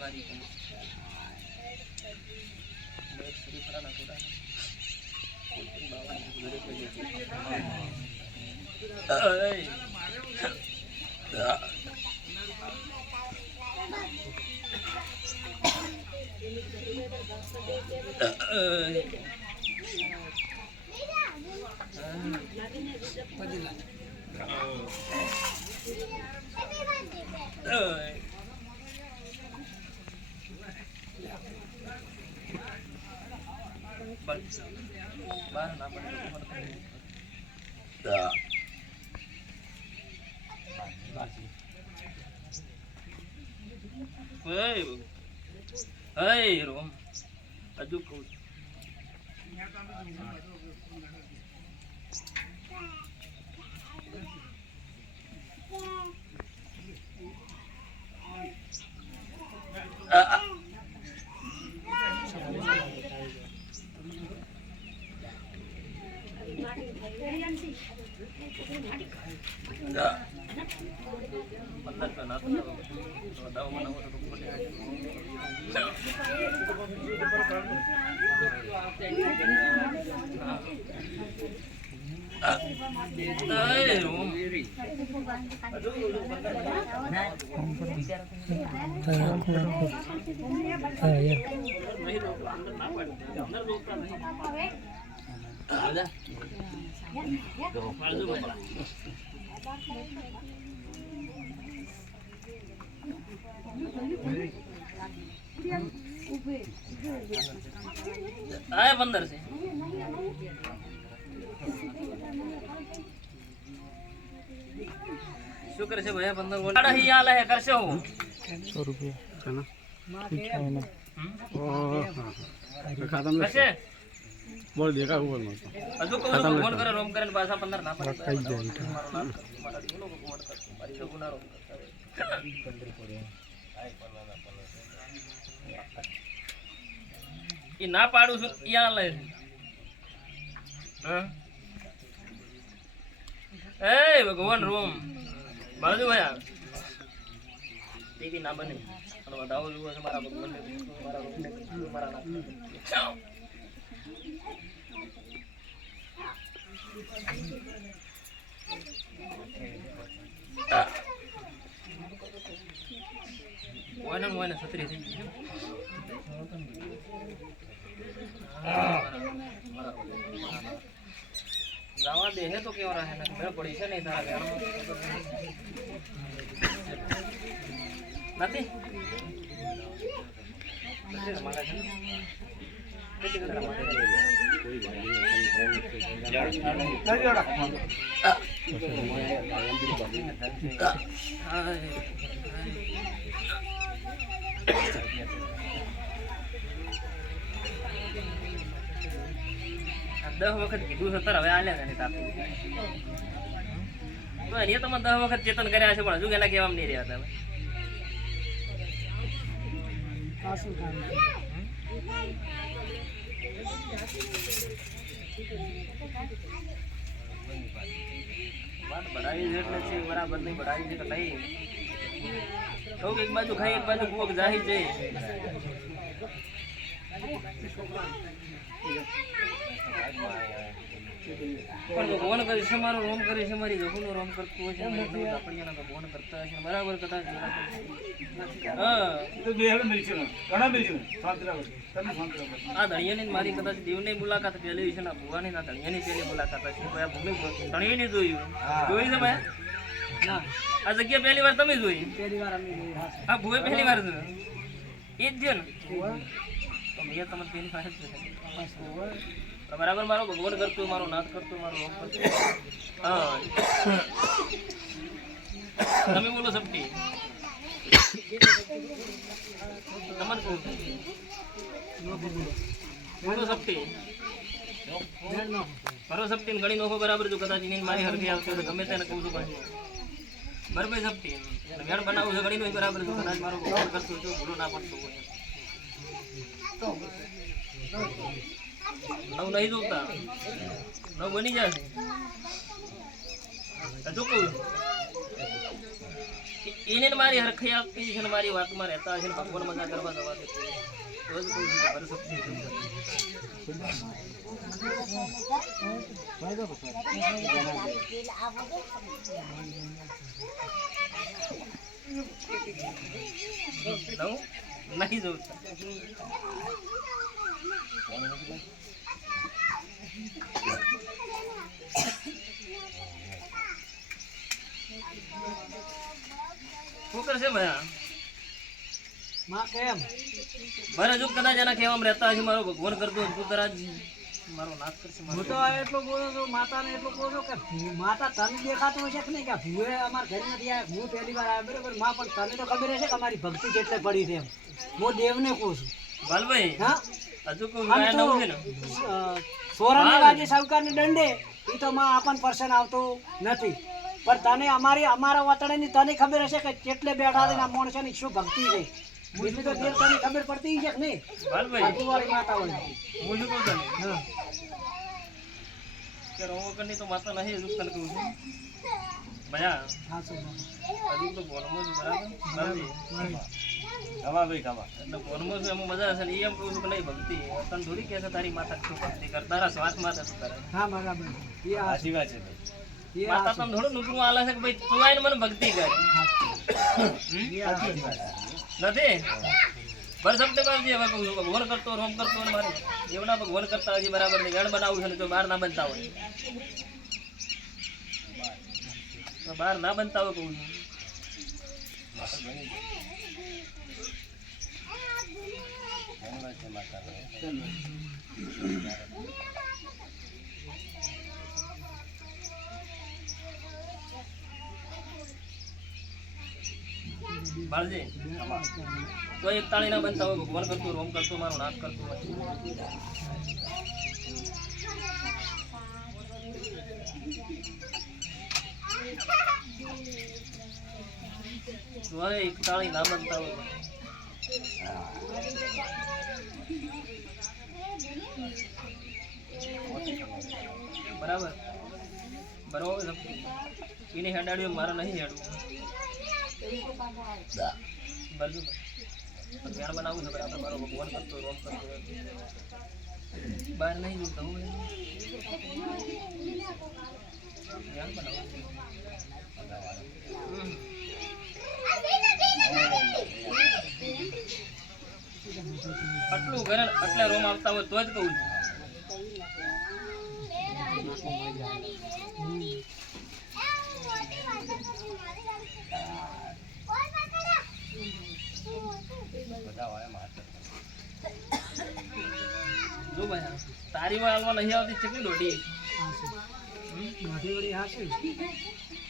મારી બાર ના પડે રોમ હજુ કહું આય 15 છે શું કરે છે ભાઈ 15 વોટ આડા હી આલે હે કરશે હું 100 રૂપિયા છે ના ઠીક છે ને ઓહ ખતમ છે બોલ દેખા હું બોલ હજુ કહું ફોન કરે રોમ કરે પાછા 15 ના પડે કઈ જાય મારા દીનો ફોન કર મારી તો ગુના રોમ એ ના પાડું છું યા લે હા એ ભગવાન રોમ બાજુ ભાઈ ટીવી ના બને અને વધાવો જોવો છે મારા ભગવાન મારા રોમ મારા ના વાને છત્રી થઈ ગઈ जावा दे है तो क्या हो रहा है ना मेरा पड़ी से नहीं था नहीं हमारा दस वक्त कीधु सत्तर हवे आल्या ने तापी तो एनी तो 10 वक्त चेतन કર્યા છે પણ હજુ કેના કેવામ નહીં રહ્યા તમે આસુ કામ વાત બડાઈ છે એટલે છે બરાબર નહીં બડાઈ છે કે નહીં તો એક બાજુ ખાઈ એક બાજુ ભૂખ જાહી છે પણ ભગવાન કરી છે મારો રોમ કરી છે મારી જગુનો રોમ કરતો હોય છે મારી તો આપણીના ભગવાન કરતા છે બરાબર કદાચ હા તો બે હવે મિલ છે ઘણા મિલ છે શાંત રહો તમે શાંત રહો આ ધણિયાની મારી કદાચ દેવની મુલાકાત પહેલી છે ને ભગવાનની ના ધણિયાની પહેલી મુલાકાત છે ભાઈ ભૂમિ ધણિયાની જોયું જોઈ છે ભાઈ ના આ જગ્યા પહેલી વાર તમે જોઈ પહેલી વાર અમે જોઈ હા ભૂએ પહેલી વાર જોઈ એ જ છે ને તો મેં તમને પહેલી વાર જ જોઈ बराबर मारो भगवान करतो मारो नाथ करतो मारो रोम करतो हां તમે બોલો સપટી નમન બોલો સપટી કરો સપટી ઘણી નોખો બરાબર જો કદાચ ઇને મારી હરખી આવતો તો ગમે તેને કહું છું ભાઈ બરાબર સપટી વેણ બનાવું છે ઘણી નો બરાબર જો કદાચ મારો ભગવાન કરતો જો ભૂલો ના પડતો હોય તો નવ નહીં જોતા નવ બની જશે હજુ કહું એને ને મારી હરખઈ આપતી છે ને મારી વાતમાં રહેતા છે ને ભગવાન મજા કરવા જવા દે તો જ કહું છું ભર શક્તિ નહીં જોઉં શું કરશે ભયા માં કેમ મારે જો કદાચ એના કહેવામાં રહેતા હશે મારો ભગવાન કરતો તું તારા મારો નાશ કરશે હું તો એટલો બોલો છું માતાને એટલો બોલો છું કે માતા તને દેખાતું હશે કે નહીં કે ભૂએ અમારા ઘરે નથી આવ્યા હું પહેલી વાર આવ્યો બરાબર માં પણ તને તો ખબર હશે કે અમારી ભક્તિ કેટલે પડી છે એમ હું દેવને કહું છું બાલભાઈ હા હજુ કોઈ ગાય નવું છે ને સોરાની વાજે સાવકારને દંડે એ તો માં આપણ પર્સન આવતો નથી પણ તને અમારા વતણની તને ખબર હશે કે કેટલે બેઠા છે ને આ માણસોની શું ભક્તિ છે એટલી તો દેવ તને ખબર પડતી છે કે નહીં બાલભાઈ આજુવાળી માતા હોય હું શું કહું તને હા કે રોકરની તો માતા નહીં હજુ તને કહું છું ભયા હા શું હજુ તો બોલમાં છું બરાબર બાલજી ખાવા ભાઈ ખાવા એટલે બોલમાં છું એમાં મજા હશે ને એ એમ કહું છું કે નહીં ભક્તિ તને થોડી કહે છે તારી માતા શું ભક્તિ કર તારા શ્વાસ માતા શું કરે હા બરાબર એ આ સાચી વાત છે ભાઈ એ માતા તમને થોડું નુકરું આલે છે કે ભાઈ તું આવીને મને ભક્તિ કર નથી બસ સમજે બાપજી હવે કહું છું ભગવાન કરતો રોમ કરતો ને મારે એવડા ભગવાન કરતા હજી બરાબર નહીં વેણ બનાવું છે ને જો બહાર ના બનતા હોય તો બહાર ના બનતા હોય કહું છું બાળજી તો એક તાળી ના બનતા હોય ભગવાન કરતો રોમ કરતો મારો નાશ કરતો હોય એક તાળી ના બનતા હોય બરાબર બરોબર એને હેડાડ્યું મારે નહીં હેડવું બરાબર વેણ બનાવવું છે બરાબર મારો ભગવાન કરતો રોમ કરતો બહાર નહીં જોતા હું વેણ બનાવું આટલું ઘરે આટલા રોમ આવતા હોય તો જ કહું છું જો ભાઈ તારી માં હાલમાં નહીં આવતી કેટલી દોઢી દોઢી વળી હાસી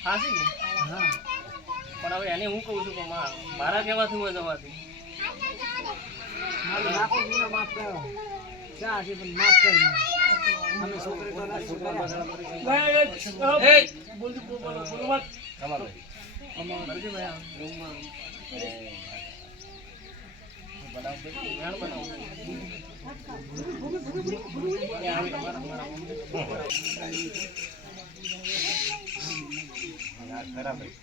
હાસી કે હા પણ હવે એને હું કહું છું કે મારા કહેવાથી હોય જવાથી મારું લાખો ગુનો માફ કરો ચા છે પણ માફ કરી મારે અમે છોકરી તો નથી ખાવા ભાઈ ખરા ભાઈ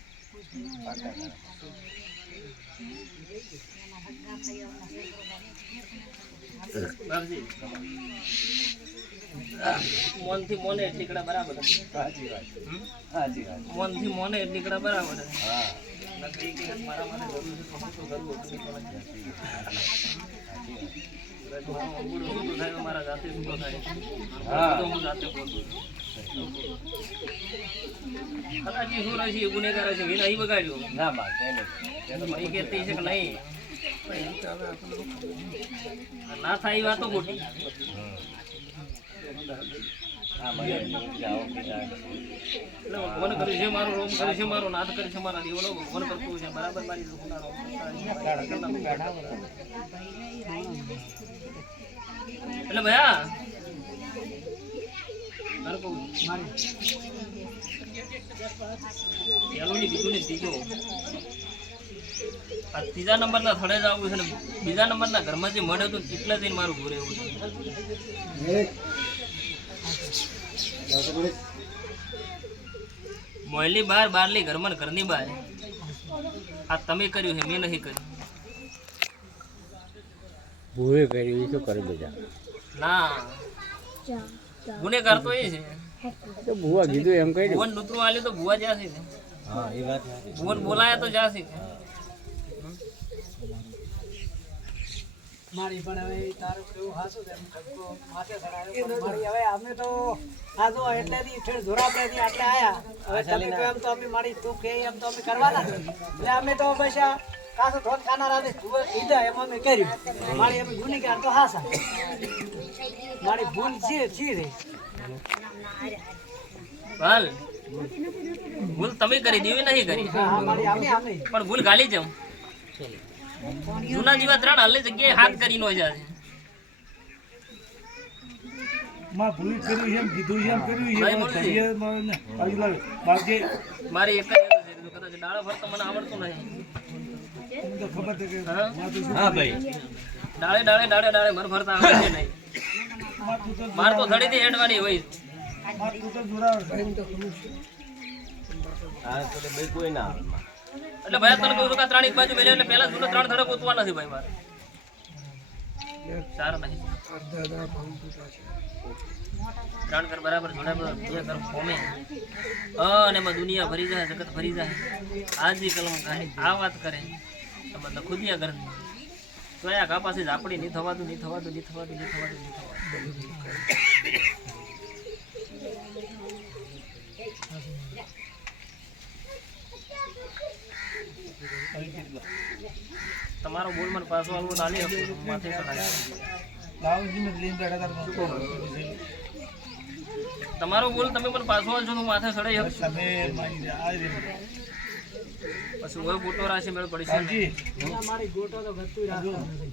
બાપજી મોનથી મોને એટલી કડા બરાબર સાચી વાત સાચી વાત મોનથી મોને એટલી કડા બરાબર હા મારા મને જરૂર છે તો કરવું મારા જાતે શું થાય તો હું જાતે બોલું કદાચી શું રહે છે ગુનેગાર છે એને અહીં બગાડ્યો ના બા તેને અહીં કહેતી છે કે નહીં ના થાય એ વાતો ખોટી હા મને જાઓ કે એટલે ભગવાન કર્યું છે મારું રોમ કર્યું છે મારો નાથ કર્યું છે મારા દેવનો ભગવાન કરતું છે બરાબર મારી લોકોના રોમ એટલે ભયા તારે કહું પેલું ને બીજું ને ત્રીજો આ ત્રીજા નંબરના થડે જ આવું છે ને બીજા નંબરના ઘરમાં જે મળે હતું એટલે જઈને મારું ઘોરે એવું છે મોયલી બહાર બારલી ઘરમાં ઘરની બહાર આ તમે કર્યું છે, મેં નહીં કર્યું. ભૂવે કર્યું એ શું કરે બધા ના, ગુનેગાર તો એ છે. તો ભૂવા કીધું એમ કહી દઉં ભુવન નૂતરું આલ્યું તો ભુવા જાશે છે. હા એ વાત સાચી. ભુવન બોલાયા તો જાશે. મારી પણ હવે તારું કેવું હાસું છે, એમ ખટકો માથે ચડાવ્યો પણ મારી હવે અમે તો આ જો એટલેથી ઠેર જોરાપડેથી આટલે આયા. હવે તમે કહો એમ તો અમે મારી તું કહે એમ તો અમે કરવાના જ. એટલે અમે તો બસ આ કાસો ધોન ખાનારાને જુએ કીધા એમ અમે કર્યું. મારી અમે ગુનેગાર તો હાસા. મારી ભૂલ છે રે. હાલ ભૂલ તમે કરી દેવી નહીં કરી, હા મારી અમે પણ ભૂલ ગાલી જાઉં. જૂના જેવા 3 હાલની જગ્યાએ હાથ કરી નો જાય. માં ભૂલ કર્યું છે એમ કીધું છે એમ કર્યું છે ભાઈ એમ બોલજે. કરીએ ને આવી લાવે. બાકી મારી એક જ એવું છે, જો કદાચ ડાળો ફરતો મને આવડતું નહીં. તમને તો ખબર છે કે હા? હા ભાઈ. ડાળે ડાળે ડાળે ડાળે મને ફરતા આવડે છે નહીં. માં તું તો માર તો થડીથી હેડવાની હોય. માં તું તો જોરાવે છે. હા તો ભાઈ કોઈ ના આવે. એટલે ભાઈ તને કહું છું કે આ 3 એક બાજુ મેલ્યો એટલે પહેલા જૂનો 3 ધડક ઉતવા નથી ભાઈ મારે. 4 નહીં. 3 ઘર બરાબર જોડે, 2 ઘર ફોમે. અને એમાં દુનિયા ભરી જાય, જગત ભરી જાય. આજી કલમ ખાય આ વાત કરે તો મતલબ ખુદિયા ઘર તો આ ઘા પાસે ઝાપડી નહીં થવાતું, નહીં થવાતું, નહીં થવાતું, નહીં થવાતું, નહીં થવાતું. તમારો બોલ મને પાછો આલવો તો આલી શકું, માથે ચડાવી. લાવજીને લઈને બેઠા હતા શું કહો? તમારો બોલ તમે મને પાછો આલશો તો હું માથે ચડાઈ શકું. તમે મારી આ રે પછી હવે બોટો રાશી મેળ પડશે ને. જી મારી ગોટો તો ગતું રાખતા નથી.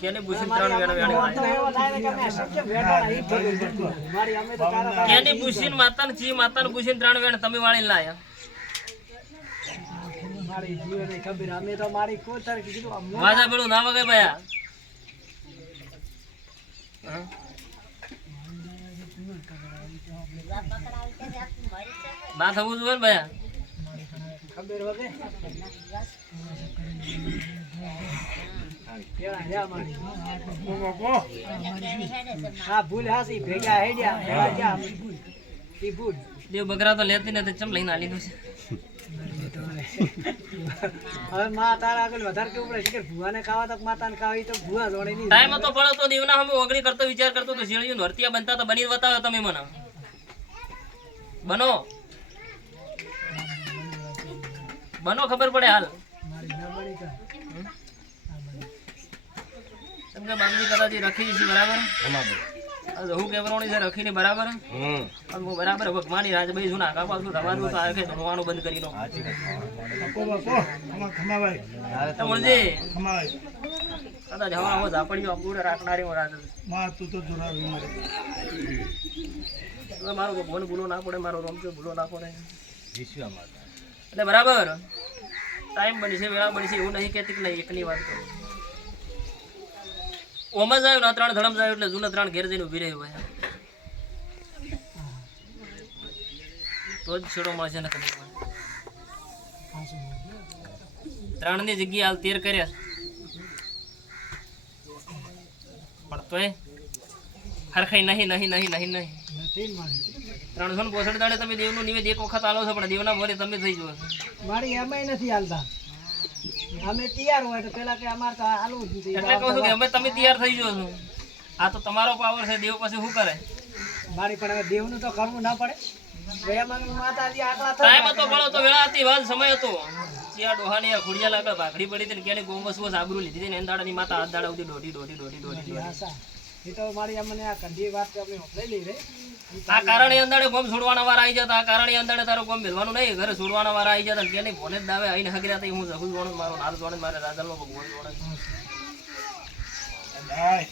કેને પૂછીને 3 વેણ વેણી તો એવો થાય ને કે અમે શક્ય ભેટવાના ઈ ખબર પડતી નથી. મારી અમે તો તારા કેને પૂછીને માતાને ચી માતાને પૂછીને 3 વેણ તમે વાળીને લાયા. મારી જીવને ખબર અમે તો મારી કોતર કીધું આ મોં વાજા પેલું ના વગે ભયા. હા? ના થવું જોઈએ ને ભયા. ખબર વગે કેળા લ્યા મારી હા ભૂલ હાસી ભેગા હેડ્યા ભેગા ગયા અમે ભૂલ ઈ ભૂલ દેવ બકરા તો લેતી નથી, ચમ લઈને આલી દઉં છે. હવે માં તારા આગળ વધારે કેવું પડે છે કે ભુવાને ખાવા તો માતાને ખાવા ઈ તો ભુવા જોડે નહીં ટાઈમ હતો પડો તો દેવના અમે ઓગળી કરતો વિચાર કરતો તો શેળીયું ભરતિયા બનતા તો બની બતાવ્યો તમે મને. બનો બનો ખબર પડે હાલ. મારી ના બની કા કેમ કે બાપજી કદાચ ઈ રખી છે બરાબર. અમારે આ હું કેવરોણી છે રખીને બરાબર. હમ અને હું બરાબર ભગવાનની રાજભાઈ છું ને આગા પાછું થવાનું તો આવે કે ધોવાનું બંધ કરી દો. સાચી વાત. બાપો બાપો ખમાભાઈ તારે તો સમજે ખમાભાઈ કદાચ હવા હું ઝાપડીઓ આપું રાખનારી હું રાજ. માં તું તો જોરાવે મારે હવે મારો ભગવાન ભૂલો ના પડે, મારો રોમચો ભૂલો ના પડે. વિશ્વા માતા. એટલે બરાબર ટાઈમ બની છે, વેળા બની છે, એવું નહીં કહેતી કે નહીં એકની વાત કરું. ઓમાં જાય ને 3 ધડમ જાય એટલે જૂના 3 ઘેર જઈને ઉભી રહી હોય તો જ છેડો મળશે ને ખબર પડે. 3 ની જગ્યાએ હાલ 13 કર્યા પણ તોય હરખાઈ નહીં નહીં નહીં નહીં નહીં. નથી મારી 365 દાડે તમે દેવનું નિવેદ એક વખત આલો છો પણ દેવના મોરે તમે થઈ જશો. મારી એમાંય નથી હાલતા અમે તૈયાર હોય તો પેલા કે અમારે તો હાલવું જ નથી. એટલે કહું છું કે અમે તમે તૈયાર થઈ જશો. આ તો તમારો પાવર છે, દેવ પછી શું કરે. મારી પણ હવે દેવનું તો કરવું ના પડે. એમાં માતાજી આટલા ટાઈમ હતો પડો તો વેળા હતી વાત સમય હતો. ચિયા ડોહાની આ ખુડિયા લાગે ભાખડી પડી હતી ને કેની ગોમસ વસ આબરૂ લીધી હતી ને એંદાડાની માતા હાથ દાડા સુધી દોઢી. આશા એ તો મારી અમને આ કંઢી વાત તો આપણે લઈ લઈ રે આ કારણે અંદાડે ગોમ છોડવાના વાર આવી જતા. આ કારણે અંદાડે તારો ગોમ મેલવાનું નહીં, ઘરે છોડવાના વાર આવી જતા. કેની ભોને જ દાવે આવીને હગર્યા હતા. હું જહુલ જોણ મારો નાલ જોણ મારે રાજાનો ભગવાન જોણ. ભાઈ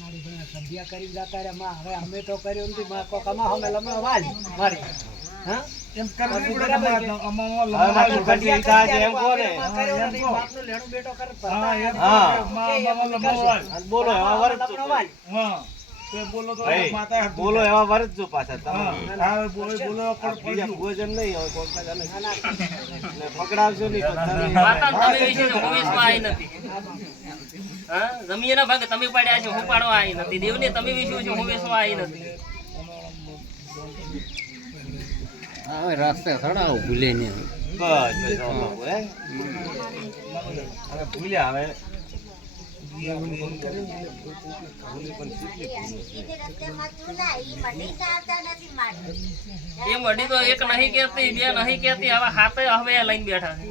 મારી પણ સંધ્યા કરી જતા રે માં. હવે અમે તો કર્યું નથી માં કોક અમા અમે લમણો વાજ મારી હા એમ કરવું પડે બરાબર છે. અમામાં હવે મારે લંબાઈ ઘંટી થાય છે એમ કહો ને. માં કર્યો નથી બાપનું લેણું બેટો કરે હા એમ હા. માં લંબાઈ અને બોલો હવે વરસ લમણો વાજ હા તો બોલો તો ભાઈ, માતા હાથ બોલો એવા વરસ જો પાછા તમે. હા હા, બોલો બોલો પણ બીજા પડજો. ભોજન નહીં હોય કોણ કાકા નહીં. ને પકડાવશો નહીં પછી. માતા તમે વિશે હું વિશ્વા આવી નથી. હા, જમીનના ભાગે તમે પાડ્યા છે, હું પાડવા આવી નથી. દેવને તમે વિશ્વ છે, હું વિશ્વા આવી નથી. હવે રસ્તે ચડાવો ભૂલે નહીં. બસ બસ આવો, હે હવે ભૂલ્યા હવે એ મઢી તો એક નહીં કહેતી, બે નહીં કહેતી, હવે હાથે હવે લઈને બેઠા છે.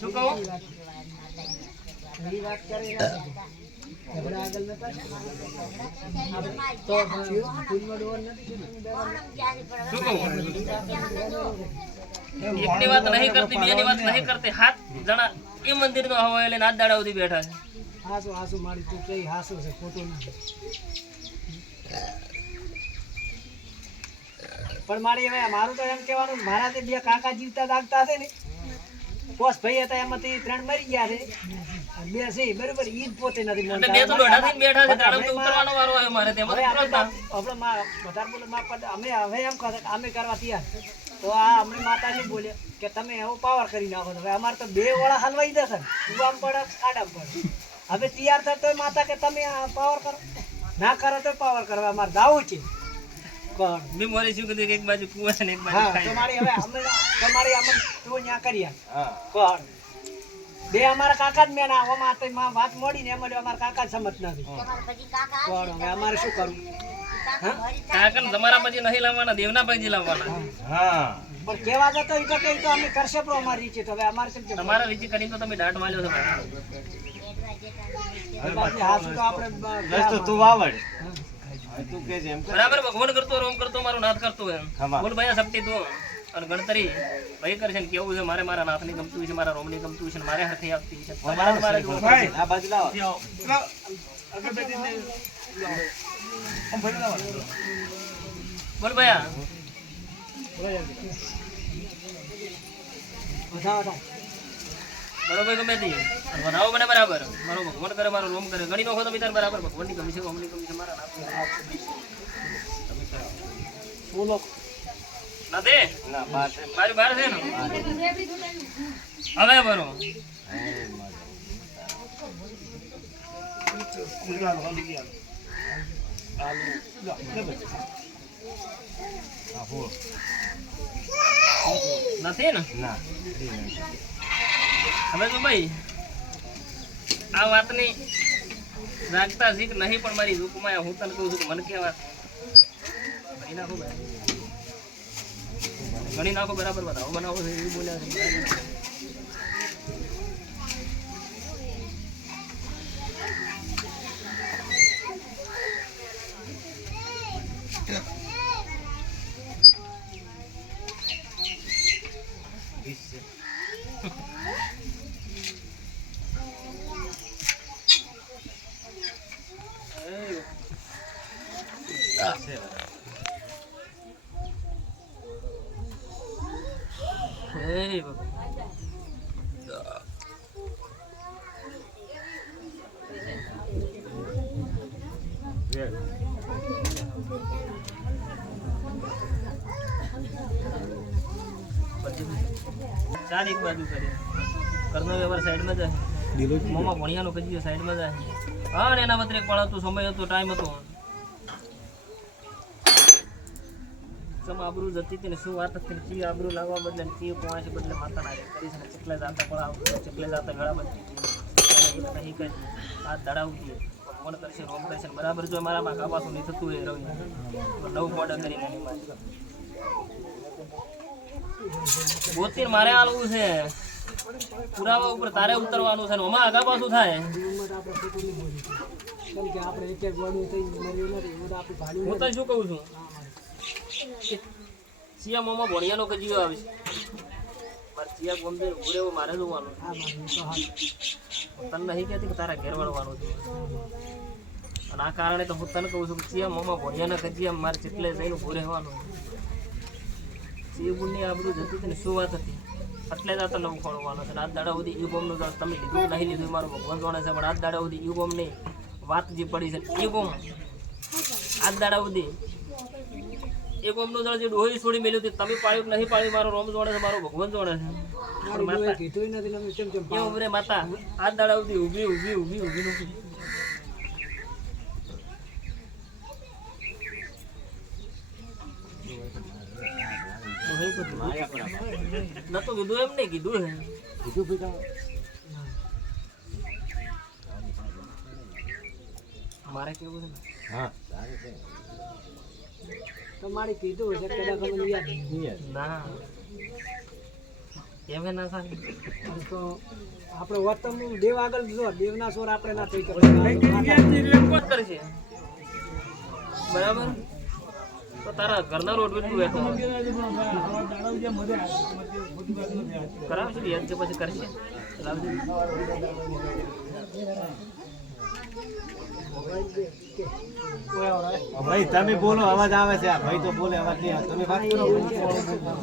શું કહું? એ વાત કરી ઝઘડા આગળ નતા તો ફૂલમાં ડોર નથી શું કહું? એકની વાત નહીં કરતી, બેની વાત નહીં કરતી, હાથ જણા એ મંદિરનો હવા લઈને હાથ દાડા સુધી બેઠા છે. હાસુ હાસુ મારી તું કઈ હાસુ છે ખોટું નથી. પણ મારી હવે મારું તો એમ કહેવાનું મારાથી બે કાકા જીવતા જાગતા છે ને પોસ ભાઈ હતા એમાંથી 3 મરી ગયા છે અને 2 છે બરોબર ઈ જ પોતે નથી એટલે માનતા. બે તો દોઢા થઈને બેઠા છે, તાણે તો ઉતરવાનો વારો આવ્યો મારે. તેમાં હવે તો ઉતરતા. આપણે વધારે બોલો અમે હવે એમ કહે કે અમે કરવા તૈયાર તો આ અમને માતાજી બોલે કે તમે એવો પાવર કરી નાખો. હવે અમારે તો 2 વાળા હલવાઈ જશે તું આમ પડે આડામ પડે. હવે તૈયાર થાય તોય માતા કે તમે આ પાવર કરો, ના કરો તો પાવર કરો. હવે અમારે જાવું છે કોણ મેં મોરે શું કીધું કે એક બાજુ કુવા ને એક બાજુ હા ખાઈ. તમારી હવે અમે તમારી અમને તું ત્યાં કરી આપ. હા કોણ 2 અમારા કાકા જ મેં આમાં તો માં વાત મોડી ને એમાં અમારા કાકા જ સમજ નથી કોણ. હવે અમારે શું કરવું? કાકા ને તમારા પછી નહીં લાવવાના, દેવના પછી લાવવાના. હા પણ કેવા જતો એ તો કે ઈ તો અમે કરશે પણ અમારી રીચે તો હવે અમારે શું કરવું? તમારા રીતિ કરીને તો તમે દાટ વાલ્યો છો. બાકી હાસુ તો આપણે બસ તો તું વાવડ હવે તું કે છે એમ કર. બરાબર, ભગવાન કરતો રોમ કરતો મારો નાથ કરતો એમ. ખમા. બોલ ભાઈ સપટી તું અને ગણતરી ભાઈ કરશે ને કેવું છે મારે મારા નાથની ગમતું છે, મારા રોમની ગમતું છે, મારે હાથે આપતી છે. તમારે મારે જોવું પડશે. આ બાજુ લાવો. લાવ. અગરબત્તીને લાવો. આમ ભરી લાવો. બોલ ભૈયા વધાવો બરોબર ગમે તે અને બનાવો બને બરાબર. મારો ભગવાન કરે, મારો રોમ કરે, ગણી નાખો તમે તાર બરાબર. ભગવાનની ગમી છે, રોમની ગમી છે, મારા નાથની બોલો નથી ના બાર છે. મારી બહાર છે ને હવે બરો કુલિયા લો, કુલિયા લો. આલુ. લો, લે ભાઈ. હા હો નથી ને. ના હવે તો ભાઈ આ વાતની જાગતા શીખ નહીં, પણ મારી દુઃખમાં હું તને કહું છું કે મને કેવા ગણી નાખો ભાઈ, ગણી નાખો બરાબર. બનાવો બનાવો છે એવું બોલ્યા છે. Hey, ચાર એક બાજુ કરીએ. કરનો વ્યવહાર સાઈડમાં જાય, મોમાં ભણિયાનો કજીયો સાઈડમાં જાય. હા ને એના મતરે પણ હતો, સમય હતો, ટાઈમ હતો. સમ આબરૂ જતી હતી ને શું વાત હતી ને ચી આબરૂ લાવવા બદલે ને ચી પોણાશી બદલે માતા નાખે કરી છે ને ચકલે જાતા પડાવ ચકલે જાતા ગળા બનતી નહીં કઈ હાથ દડાવતી કોણ કરશે રોમ કરશે બરાબર. જો મારામાં કાપાસું નહીં થતું એ રવિ નવું મોડલ કરીને એની મારી બોતીર મારે આલવું છે, પુરાવા ઉપર તારે ઉતરવાનું છે ને ઓમાં આગા પાછું થાય. કેમ કે આપણે એક એક ગોળું થઈ મર્યું નથી એવું આપણે ભાડ્યું હું તને શું કહું છું, ચિયા મોમાં ભણિયાનો કજીયો આવે છે. મારે ચિયા ગમતે ઉભું રહેવું મારે જોવાનું. હા મારું તો હાલ તને નહીં કહેતી કે તારા ઘેર વળવાનું છે. અને આ કારણે તો હું તને કહું છું કે ચિયા મોમાં ભણિયાના કજીયા મારે જેટલે જઈને ઉભું રહેવાનું. ચિયબુની આબરૂ જતી હતી ને શું વાત હતી એટલે જ આ તને ઉખોડવાનો છે. આજ દાડા સુધી યુગોમનું તમે લીધું નહીં લીધું મારું ભગવાન જાણે છે, પણ આજ દાડા સુધી યુગોમની વાત જે પડી છે યુગોમ આજ દાડા સુધી એક ઓમનું જળ જે ડોહી છોડી મેલ્યું હતું તમે પાડ્યું કે નહીં પાડ્યું મારો રોમ જોડે છે મારો ભગવાન જોડે છે મારી ડોહે કીધું નથી તમે કેમ કેમ એ ઉભરે માતા આજ દાડા સુધી ઊભી ઊભી ઊભી ઊભી નું નતું કીધું એમ નહીં કીધું હે કીધું પીધા મારે કેવું છે ને તમારી કીધું છે કદાચ મને યાદ નહીં. ના એમ ના થાય તો આપણે વર્તન દેવ આગળ જો દેવના સોર આપણે ના થઈ કોણ કરશે બરાબર તો તારા ઘરના રોડ વેઠું બેઠો કરાવશે યાદ છે પછી કરશે લાવજો ભાઈ તમે બોલો અવાજ આવે છે આ ભાઈ તો બોલે અવાજ નહીં આવે તમે વાત કરો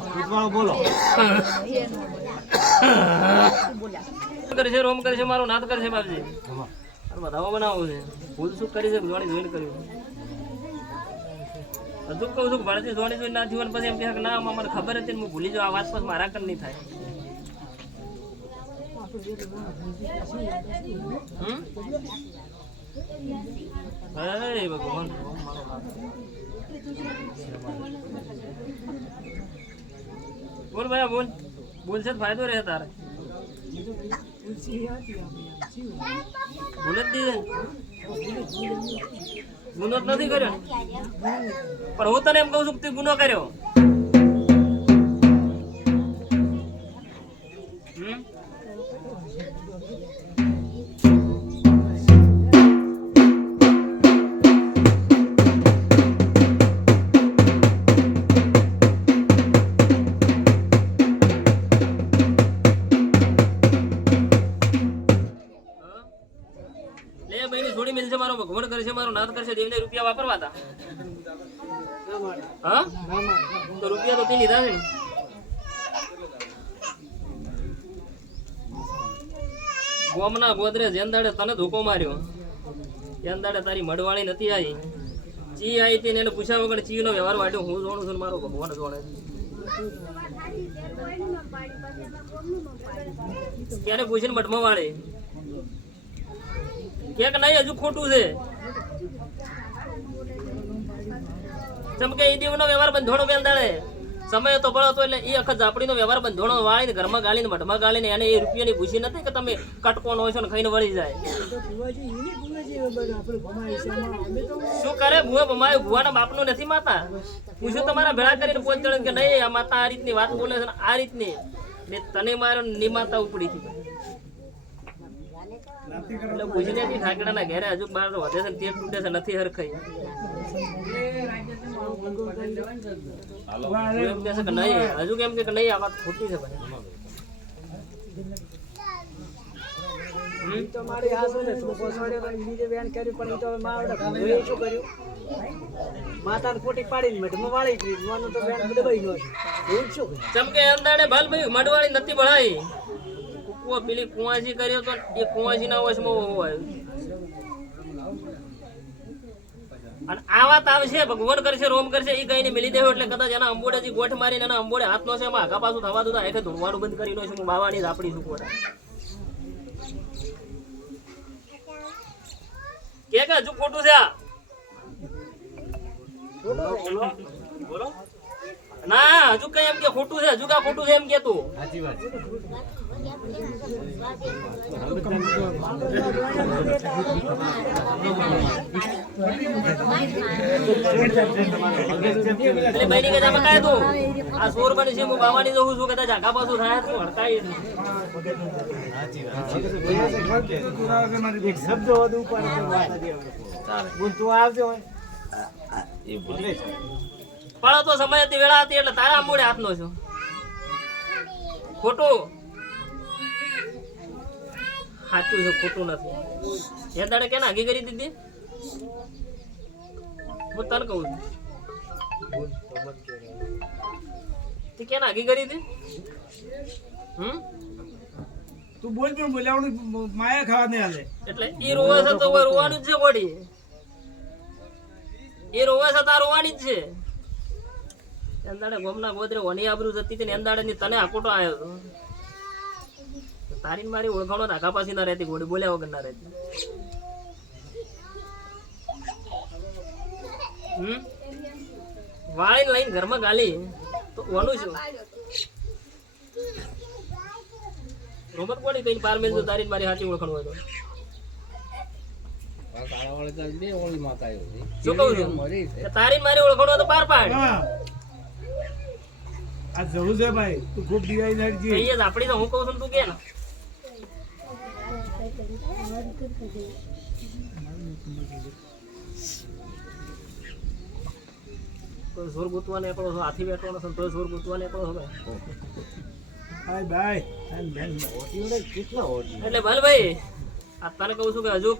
પૂછવાળો બોલો કરશે રોમ કરશે મારો નાદ કરશે બાપજી બધામાં બનાવવું છે ભૂલ શું કરી છે જોણી જોઈને કર્યું હજુ કહું છું ભણતી જોણી જોઈને ના થયું પછી એમ કહે કે ના મને ખબર હતી ને હું ભૂલી જાઉં આ વાત પછી મારા કર નહીં થાય હે ભગવાન બોલ ભાઈ બોલ બોલ છે ફાયદો રહે તારે ભૂલ જ દીધે ગુનો જ નથી કર્યો પણ હું તને એમ કહું છું કે તે ગુનો કર્યો ભગવાન કરશે મારો નાદ કરશે દેવને રૂપિયા વાપરવા હતા હા તો રૂપિયા તો તે લીધા છે ને ગોમના ગોદરે જેન દાડે તને ધોકો માર્યો એન દાડે તારી મડવાળી નથી આવી ચી આવી હતી ને એને પૂછ્યા વગર ચી નો વ્યવહાર વાટ્યો હું જોણું છું મારો ભગવાન જોણે ક્યારે પૂછીને મઠમાં વાળે કે નહીં હજુ ખોટું છે જેમ કે એ દેવનો વ્યવહાર બંધોણો બેંદાડે સમય તો પડતો એટલે એ અખત ઝાપડીનો વ્યવહાર બંધોણો વાળીને ઘરમાં ગાળીને મઢમાં ગાળીને એને એ રૂપિયાની પૂછી નથી કે તમે કટકોણ હોય છો ને ખાઈને વળી જાય શું કરે ભૂવા ભમાય ભૂવાના બાપનું નથી માતા પૂછ્યું તમારા ભેળા કરીને પોચ જણ કે નહીં આ માતા આ રીતની વાત બોલે છે ને આ રીતની ને તને મારો ની માતા ઉપડી હતી એટલે પૂછીને કે ઠાકડાના ઘેરે હજુ બાર વધે છે તેલ તૂટે છે નથી હરખાઈ એમ કહે છે કે નહીં હજુ કેમ કે નહીં આ વાત ખોટી છે ભાઈ તો મારી હાસુ ને તો પોસવાડ્યો તો બીજે બેન કર્યું પણ ઈ તો માવડે ભૂએ શું કર્યું માતાને ખોટી પાડીને મઢમાં વાળી ગઈ માનું તો બેન દબાઈ ગયો છે એવું શું ચમકે અંદાડે ભાલ ભાઈ મડવાળી નથી ભળાઈ કુકવો પેલી કુવાસી કર્યો તો એ કુવાસી ના વશમાં હોય અને આ વાત આવશે ભગવાન કરશે રોમ કરશે એ કઈ ને મિલી દેવો એટલે કદાચ એના અંબોડેથી ગોઠ મારીને એના અંબોડે હાથ નો છે એમાં આગા પાછું થવા દઉં એક ધૂળવાનું બંધ કરી નો છું બાવાની આપડી શું કોડા કે હજુ ખોટું છે આ બોલો ના હજુ કઈ એમ કે ખોટું છે હજુ કા ખોટું છે એમ કે તું સાચી વાત એટલે બૈરી કે જામાં કાય તું આ સોર બની છે હું બાવાની જઉં છું કદાચ આગા પાછું થાય તું હડકાઈ એક શબ્દ વધુ ઉપર બોલ તું આવજો પણ તો સમય હતી વેળા હતી એટલે તારા મૂળે હાથનો છો ખોટું સાચું છે ખોટું નથી એ દાડે કેને આગી કરી દીધી હું તને કહું છું કેને આગી કરી હતી તું બોલ પણ બોલાવડું માયા ખાવા નહીં હાલે એટલે ઈ રોવા છે તો રોવાનું જ છે વળી એ રોવે છે તાર રોવાની જ છે. એંદાડે ગોમના ગોદરે ઓની આબરૂ જતી હતી ને એંદાડે ની તને આકોટો આવ્યો હતો. તારી ને મારી ઓળખાણો નાખા પાછી ના રહેતી, ગોડી બોલ્યા વગર ના રહેતી. વાળીને લઈને ઘરમાં ગાલી તો ઓનું શું રોમત પડી કઈ પાર મેલ તારી ને મારી સાચી ઓળખાણ હોય તો બે ઓળી માતા આવ્યો શું કહું છું કે તારી ને મારી ઓળખાણ હોય તો પાર પાડ. હા આ જવું છે ભાઈ તું ખૂબ દિવાઈ નાખજી કહીએ જ આપણી તો હું કહું છું ને તું કે ને કોઈ જોર ગૂંથવા નીકળો છો, હાથી બેઠવાનો છો તો જોર ગૂંથવા નીકળો છો ભાઈ. હાય બાય એટલે ભલે ભાઈ આ તને કહું છું કે હજુ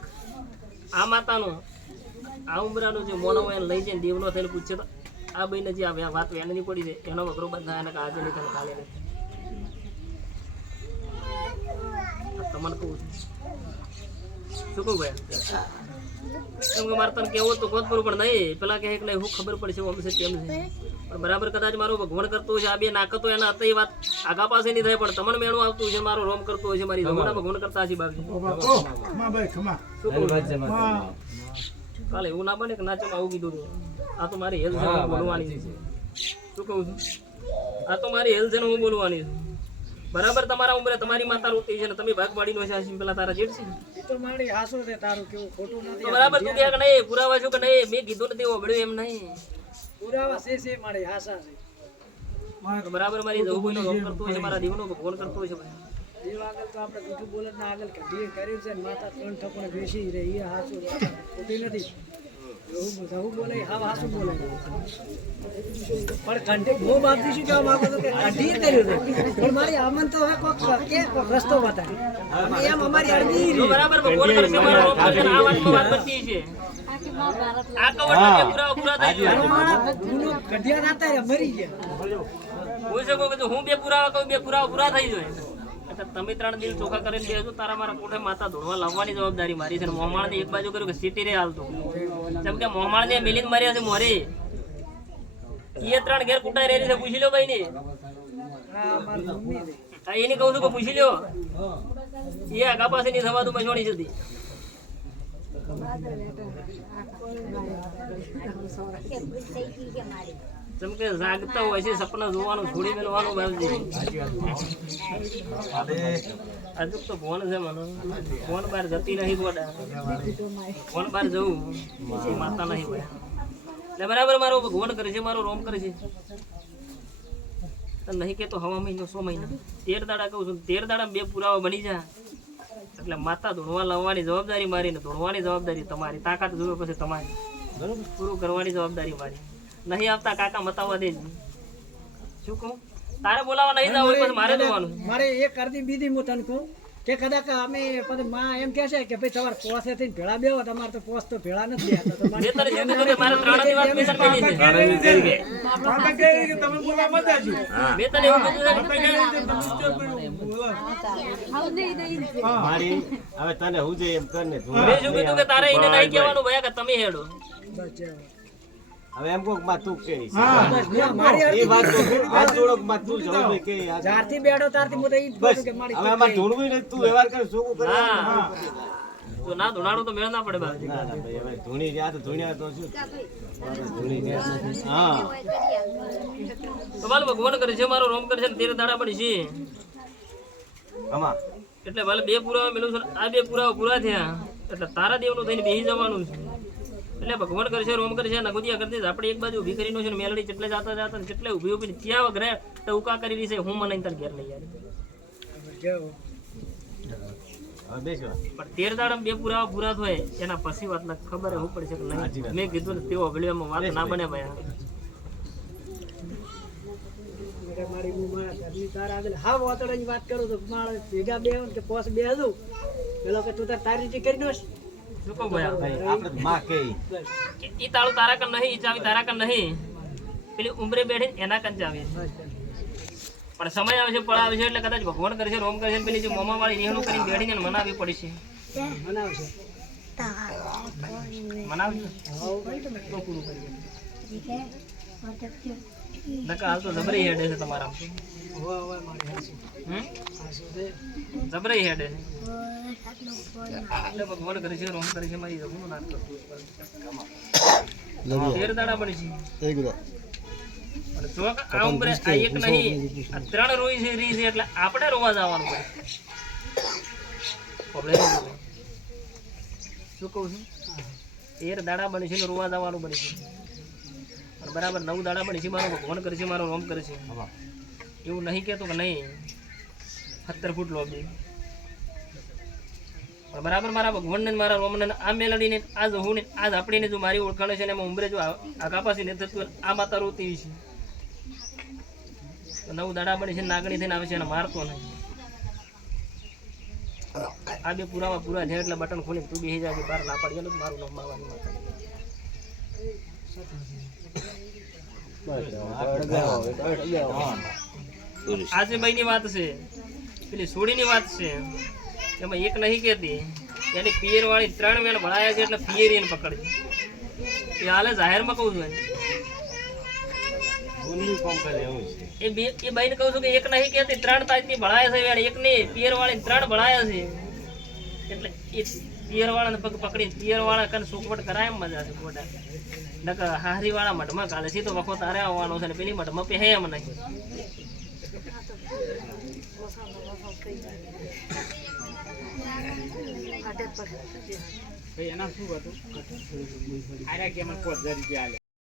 આ માતાનું આ ઉમરાનું જે મોનો હોય એને લઈ જઈને દેવનો થઈને પૂછે તો આ ભાઈને જે આ વાત વેનની પડી છે એનો વગરો બંધાય એને આજે નહીં તને કાલે નહીં. તમને કહું છું શું કહું ભાઈ કેમ કે મારે તને કેવું તો ગોત પર પણ નહીં પેલા કહે કે નહીં હું ખબર પડશે આમ છે તેમ છે પણ બરાબર કદાચ મારો ભગવાન કરતો હોય છે આ બે નાખતો એના હતા એ વાત આગા પાસે નહીં થાય પણ તમને મેળું આવતું હોય છે મારો રોમ કરતો હોય છે મારી જમણા ભગવાન કરતા હશે બાપજી. ખમા ભાઈ ખમા શું કહું હા કાલે એવું ના બને કે ના ચાલો આવું કીધું તું. આ તો મારી હેલ્થ છે હું બોલવાની છે. શું કહું છું આ તો મારી હેલ્થ છે ને હું બોલવાની છું. બરાબર તમારા ઉંમરે તમારી માતા રોતી છે ને તમે ભાગ પાડીનો છે આ પેલા તારા જેઠ છે એ તો મારી હાસુ છે તારું કેવું ખોટું તો નથી. બરાબર તું કે નહીં પુરાવા છું કે નહીં મેં કીધું નથી ઓબળ્યું એમ નહીં. પુરાવા છે મારી આશા છે. તો બરાબર મારી જવું કોઈનો રોમ કરતો હોય છે મારા દીવનો ભગવાન કરતો હોય છે ભાઈ. દેવ આગળ તો આપણે જૂઠું બોલે ના આગળ કઢીએ કર્યું છે ને માતા ત્રણ ઠપણે બેસી રહી એ હાસુ ખોટી નથી. જવું બોલે હા હાસુ બોલે પણ કંઠે બહુ બાપજી શું કહેવા માંગો છો કે કઢી કર્યું છે પણ મારી આમન તો હવે કોક રસ્તો બતાવે એમ અમારી અરજી તો બરાબર ભગવાન કરશે મારો રોમ કરશે આ વાતમાં વાત બચી છે. આ કવડના બે પૂરા થઈ ગયા. કઢિયા નાતા રે મરી ગયા. હું શું કહું કે હું બે પુરાવા કહું બે પુરાવા પૂરા થઈ જાય એટલે તમે ત્રણ દિલ ચોખ્ખા કરીને બેસો તારા મારા કોઠે માતા ધોળવા લાવવાની જવાબદારી મારી છે. મોહમાળ એક બાજુ કર્યું કે સિટી રે હાલતો જેમ કે મોહમાળ ને મિલિંદ માર્યા છે મોરે એ ત્રણ ઘેર કુટાઈ રહેલી છે પૂછી લો ભાઈ ને હા મારી મમ્મી છે. એની કહું છું કે પૂછી લ્યો એ આગા પાસે ની થવા તું મજોણી સુધી જેમ કે જાગતા હોય છે સપના જોવાનું છોડી મેળવાનું બાબજી હજુ તો ફોન છે મને ફોન બહાર જતી નહીં ગોડા ફોન બહાર જવું માતા નહીં હોય એટલે બરાબર મારો ભગવાન કરે છે મારો રોમ કરે છે નહીં કે તો હવા મહિનો 100 મહિના 13 દાડા કહું છું 13 દાડા બે પુરાવા બની જાય એટલે માતા ધોળવા લાવવાની જવાબદારી મારી ને ધોળવાની જવાબદારી તમારી તાકાત જોવે પછી તમારી બરોબર પૂરું કરવાની જવાબદારી મારી નહીં આવતા કાકા મતાવવા દેજો શું કહું તારે બોલાવા નહીં જાવ પછી મારે જવાનું મારે એક અરજી બીજી હું તને કહું કે કદાચ અમે પછી માં એમ કહે છે કે ભાઈ તમારે પોસે થઈને ભેળા બેહો તમારે તો પોસ તો ભેળા નથી આવતા તો મેં તને શું કીધું કે મારે 3 દિવસ મેસર કરી છે પાપા કહે કે તમે બોલા મત આવજો મેં તને એવું કીધું મારી હવે તને હું જોઈએ એમ કર ને તું મેં શું કીધું કે તારે એને નહીં કહેવાનું ભયા કે તમે હેડો હવે એમ કોક માં તું કે મારી એ અરજી વાત તો હાથ જોડક માં તું જવું ભાઈ કે આ જ્યારથી બેઠો ત્યારથી હું તો ઈ જ બસ બોલું કે મારી હવે આમાં ધૂણવું ને તું વ્યવહાર કર શું કરે હા તો ના ધોણાડો તો મેળ ના પડે બાજી ના ના ભાઈ હવે ધૂણી રહ્યા તો ધૂણ્યા તો શું ધૂણી રહ્યા હા તો બાલ ભગવાન કરે છે મારો રોમ કરે છે 13 દાડા પડી છે આમાં એટલે ભલે બે પુરાવા મેલું છે આ બે પુરાવા પૂરા થયા એટલે તારા દેવનું થઈને બેસી જવાનું છે એટલે ભગવાન કરશે રોમ કરશે નગુદિયા કરતી આપણે એક બાજુ ઊભી કરીને છે ને મેલડી કેટલે જાતા જાતા કેટલે ઊભી ઊભી ત્યાં વગરે ટવકા કરી રહી છે હું મને તને ઘેર લઈ આવી હવે બેસવા પણ 13 દાડા બે પુરાવા પૂરા થાય એના પછી વાત ખબર હું પડશે કે નહીં મેં કીધું ને તેઓ અગળિયામાં વાત ના બને ભાઈ મારી તારા આગળ હા વાતડાની વાત કરું તો મારે ભેગા બે કે પોસ બે હજુ પેલો કે તું તારી રીતે કરી દોશ શું કહું ભાઈ ભાઈ આપણે તો માં કે ઈ તાળું તારા કન નહીં ઈ ચાવી તારા કન નહીં પેલી ઉંમરે બેઠી એના કન ચાવી પણ સમય આવશે પડાવે છે એટલે કદાચ ભગવાન કરશે રોમ કરશે પેલી જે મોમા વાળી રેહણું કરીને બેઠીને મનાવી પડશે બનાવશે મનાવજો તો પૂરું કરી નકા હાલ તો જબરી હેડે છે તમારા હવે મારી હાસી. હાસી છે. જબરી હેડે છે એટલે ભગવાન કરે છે રોમ કરે છે મારી રઘુનું નામ કરતું તેર દાડા બની છે અને જો આ ઉંમરે આ એક નહીં આ 3 રોઈ છે રી છે એટલે આપણે રોવા જવાનું પડે પ્રોબ્લેમ શું કહું છું 13 દાડા બની છે ને રોવા જવાનું બની છે અને બરાબર 9 દાડા બની છે મારો ભગવાન કરે છે મારો રોમ કરે છે એવું નહીં કહેતો કે નહીં 17 ફૂટ લોબી પણ બરાબર મારા ભગવાનને મારા રોમને આ મેલડીને આજ હું ને આજ આપણીને જો મારી ઓળખાણ છે ને એમાં ઉંમરે જો આગા પાછી ને થતું આ માતા રોતી છે તો 9 દાડા બની છે નાગણી થઈને આવે છે અને મારતો નહીં આ બે પૂરામાં પૂરા છે એટલે બટન ખોલી તું બેસી જાય બહાર ના પડી જાય મારું નામ મારવાની માતા આજે ભાઈની વાત છે પેલી સોડીની વાત છે એમાં એક નહીં કહેતી એની પિયર વાળી 3 વેણ ભણાયા છે એટલે પિયર એને પકડજે એ હાલે જાહેરમાં કહું છું એ ભાઈને કહું છું કે એક નહીં કહેતી 3 તાજની ભણાયા છે વેણ એક નહીં પિયર વાળી 3 ભણાયા છે એટલે એ પિયર વાળાને પગ પકડી પિયર વાળા કને સુકવટ કરાય એમ મજા છે મોટા નકર હારી વાળા મઢમાં કાલે સીધો વખો તારે આવવાનો છે ને પેલી મઢમાં પે હે એમ નહીં એના શું હતું આર્યા કે મને 5000 રૂપિયા આલે